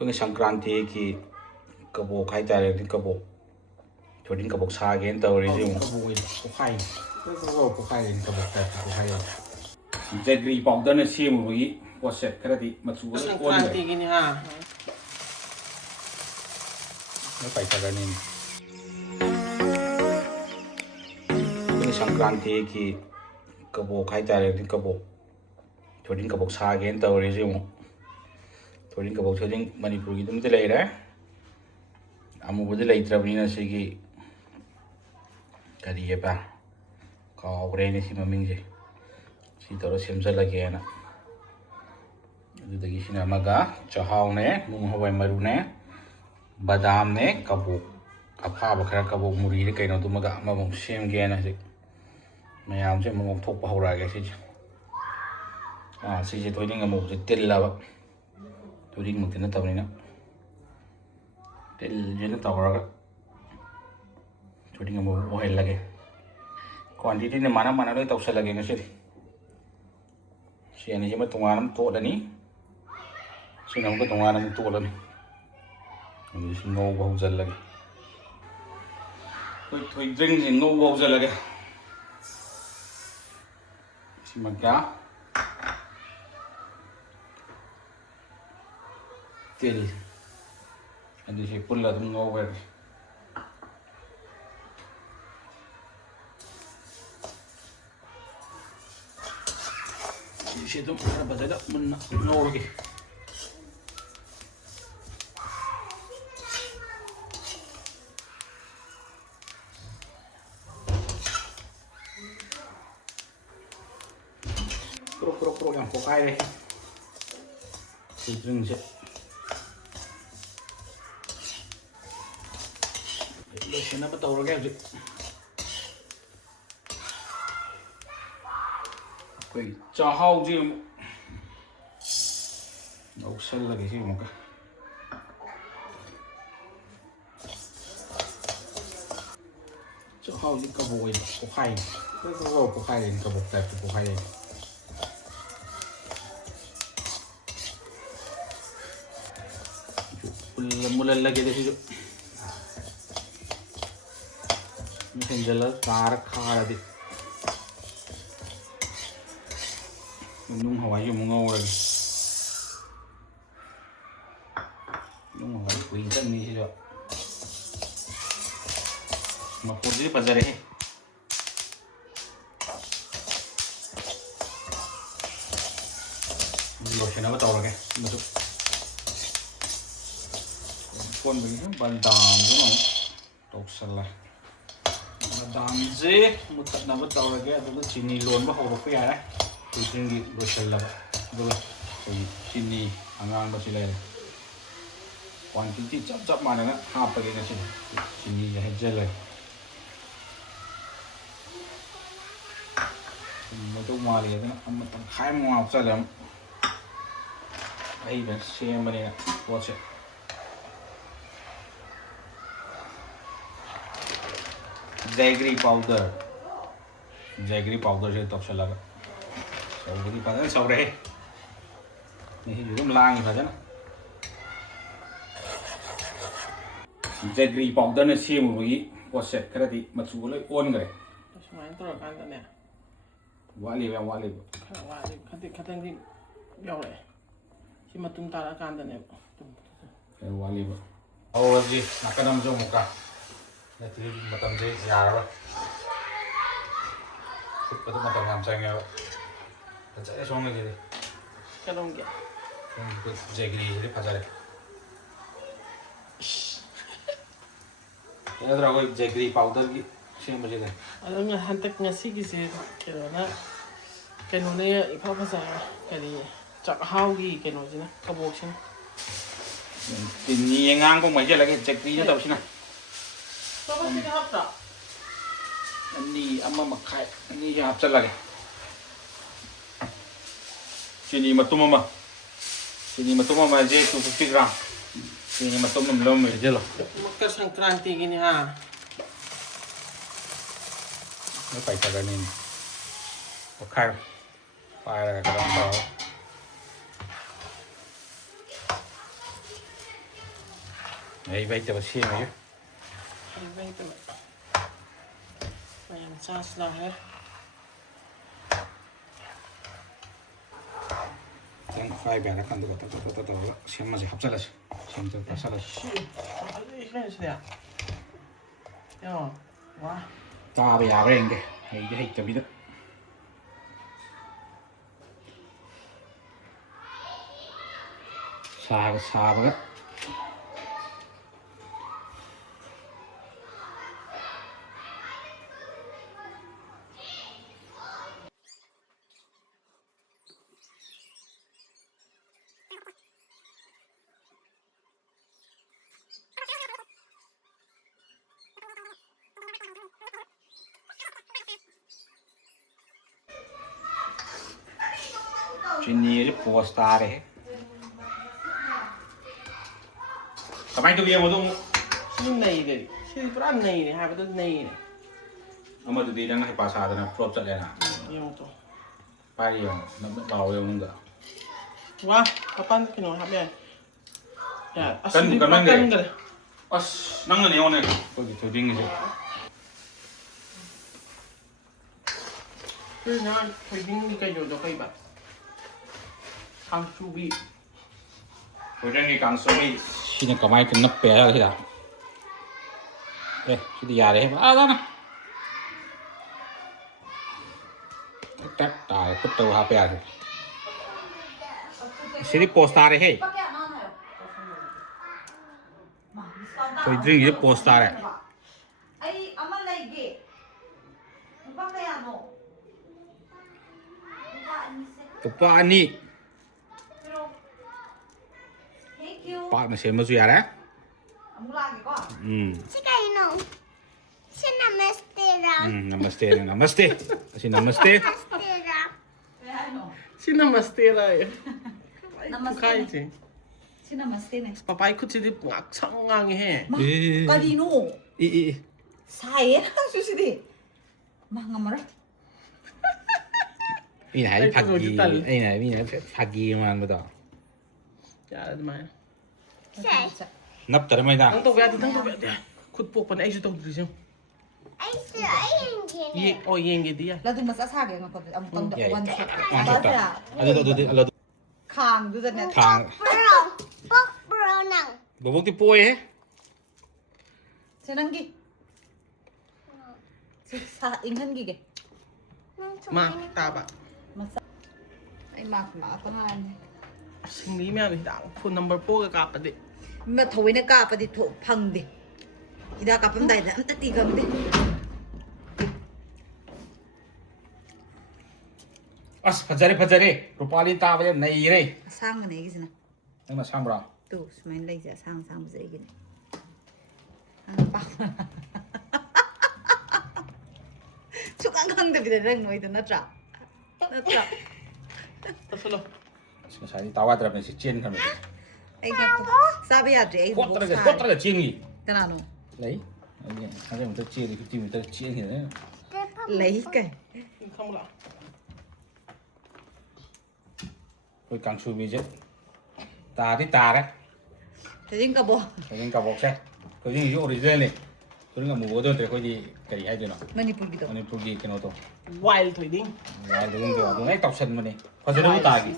Kung Sankranthi ki kabok hai tare ni kabok Thoiding kabok sa again tawri yung kabok kukai kukai ni kabok ta kukai jagri powder na siya mo gi poset karati matsugo Sankranthi gini ha Napay taganin Kung Sankranthi ki kabok hai tare ni kabok Thoiding kabok sa again tawri yung Thoiding kabok Thoiding Manipuri dum te leira amu bude leitrabina sigi kari ba kaure ni si maming je si toro semjalage na adudagi sina maga chahau ne mung hawai maru ne badam ne kabuk aphaba khara kabuk muri re kaino dumaga amamung semge na si mayam se mung thokpa hawra ge si si je thoiding amu je tellaba thoiding muk na tabni na tel jena tawraga Thoiding amu oil lage quantity ne mana mana loi tawsa lage ngasi si ani jema tunganam to dani sinam ko tunganam to lani ani si no bahut jal lage koi drink ni no bahut jal lage si magya tel ani si pulla dum no over Siya ito para badala muna norge. Pro yang pokai deh. Sejeng sih. Lotion apa tahu lagi? Koi chahau ji nấu sân là cái gì mà cả chahau ji ka boi ko khai ko khai lên ka bok ta ko khai lên mulai lagi deh sih mungkin jalan tarak khara deh nung hawai yung ngau lagi nung hawai kuintan ni sila mapur dili pazare he lotion apa tahu lagi masuk pon begini badam juga tok salah badam je mutat nama tahu lagi atau chini lon bah huruf ya Thoiding gi lotion la do chini angang ba sila quantity chap mana na half pa ge na sila chini ya hejel la mo to mali ya na am tam khai mo ap sa lam ai ba sem ba ne watch it jaggery powder se top sa laga Sauri pada saure ni juga melangi pada na jaggery powder na siam rugi poset karati matsu loi on gare Semuanya tu kan tu ni wali kadang ni biar le si matum tara kan tu ni wali ba awal ji nakadam jo muka nanti matam je yara betul matam ngam sayang Saya song lagi deh. Kalau enggak. Ikut jaggery jadi pacar. Ya terus aku jaggery powder ki siapa sih deh? Ada nggak hantar ngasih kisah kerana kenonnya ipau pasal kali chahau ki kenon sih na kabok sih. Ini yang angkong macam lagi jaggery nya tahu sih na. Siapa sih dah hafta? Ini amma makai, ini yang hafta lagi. Sini matum mama je 250 gram. Sini matum belum je loh. Makar Sankranthi gini ha. Napay taganin Makar para ka lang tao Đấy, vậy thì xem ấy. Vậy tụi mày cha là hết. Then fry bẻ ra con được xem mà gì hấp dẫn là xem cho sao là Cái gì à? Yo, wow. ta bây giờ cái này cái hết cho biết đó. Xa vậy. Ini poster đấy. Các bạn tôi nghe một đúng. Cái này đấy, cái bữa này hai bữa này này. Ông mà tụi đi đang hay pasar đó, flop chạy lên à? Yung to. Phải không? Nó mất bao nhiêu nữa? Wah, kapan kino hấp vậy? Ya, Kan bukan main kan deh. Pas, nang này ông này, tôi thì tôi đi nghe. Cái này phải đi cái chỗ đó cái bạn. Kangsubi. Thoiding Kangsubi. Sini kamai kena peh lah kita. Sudah ya deh. Ada na. Tak tak, betul HP ada. Sini poster deh. Thoiding ini poster deh. Ay, aman lagi. Apa kaya no? Kepa ni. Pero, thank you. Pak masih masuk ya deh. Amo lagi ko. Chikaino. Sinamastera. Namaste, namaste. Kasi namaste. Mastera. Kaya ano? Sinamastera ya. Namaste. Kaya sih. Sinamaste ne. Papai ku sih ngak sangang he. Ma, kanino? Saya susi Ma ngamara. Ini hari pagi. Ini pagi mana betul. Ya, di mana? Nap tadi mana dah? Tang to biar, tang to biar. Kut pok pan ai su to di sini. Ay, ayun Ye, oh yang gitu ya. Ladu masasage nga ko am tang da one shot. Ada tu. Kang du da net. Thang. bro nang. Bobok ti poy Senanggi. Sa inghan gi ge. Ma, taba. Masa. Ay ma pa nga. Sing ni mẹ này đảng phone number 4 cái cặp đấy. Ma thoina ka pa di tho phang di. Ida ka pam dai da am ta ti gam di. As fajare. Rupali ta baje nahi re. Sang ne gi sina. Ang masam bra. Tu smain lai ja sang zai gi. Pa. Chukang kang de bi de rang noi da na tra. Na tra. Terus Sekali tawa terap ni si Cien kan. Ai ga sabi ya de. Kotra Cien ni. Kana no. Lấy. Ada yang tu Cien ni, kita minta Cien ni. Lấy cái. không lại. Thoiding Kangsubi je. Ta di ta đấy. Thoiding ka bo. Thoiding ka bok se. Thoiding ni original ni. Thoiding ka mugo tu terkoi di kari hai tu no. Manipur gi to. Manipur di keno tu. Wild Thoiding. Ya, Thoiding tu. Tu naik top sen mana? Pasal tu ta lagi.